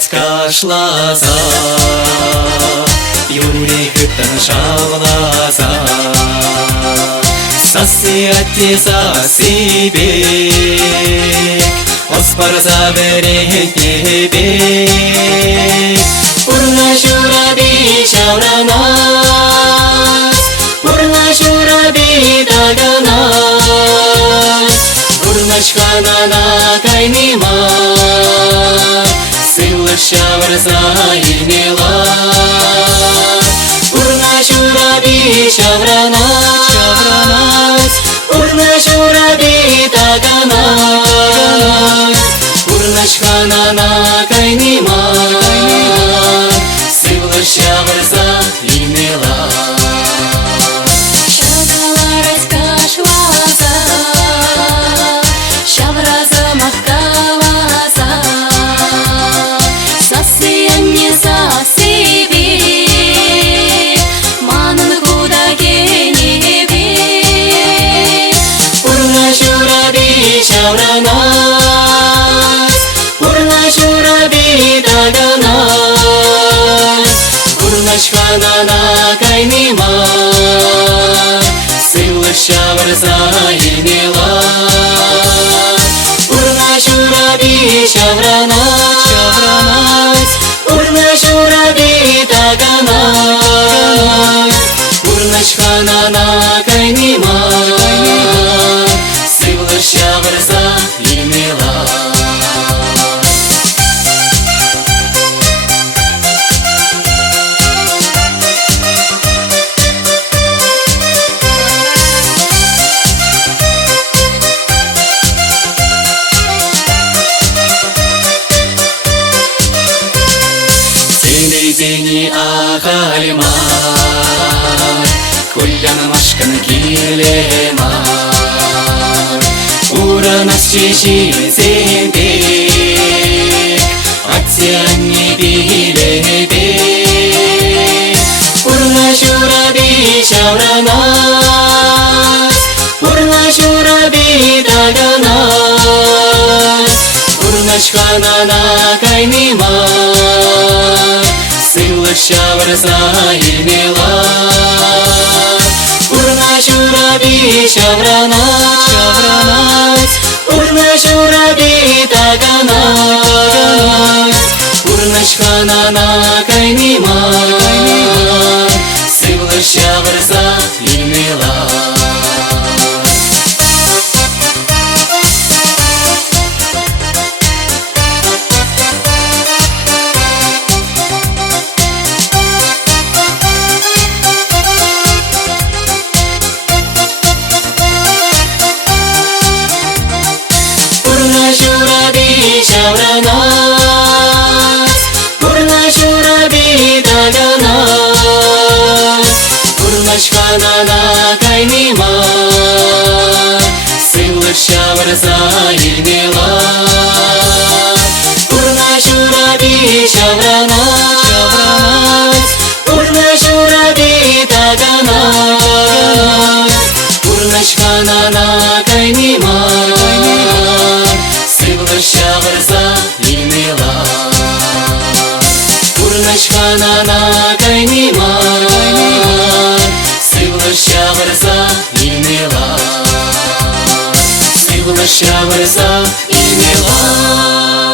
кашласа, Юрий хыттан шавласа, Сасыятти сасибек, Оспарса берекебек. Урна шураби шавранас, Урна шураби таганас, Урнашханана кайнима, Сылы шаварса инела. Урна шураби шавранас, Урна шураби таганас, Урнашханана кайнима, Сылы шаварса инела. Шавранас, Урна шураби таганас, Урнашханана кайнима, Сылы шаварса инела. Урна шураби шавранас, Урна шураби таганас, Урнашханана кайнима, Сылы шаварса инела. Сени ахалимар, Кульяна машкан килемар, Уранас чечизебек, Атсяни билебек. Урна шураби шавранас, Урна шураби таганас, Урнашханана кайнима, Сылы шаварса инела. Урна шураби шавранас, Урна шураби таганас, Урнашханана кайнима, Сылы шаварса инела. Шавранас, Урна шураби таганас, Урнашханана кайнима, Сылы шаварса инела. Урна шураби шавранас, Урна шураби таганас, Урнашханана кайнима, Сылы шаварса инела. Урнашханана кайнима, Сылы шаварса инела. Сылы шаварса инела.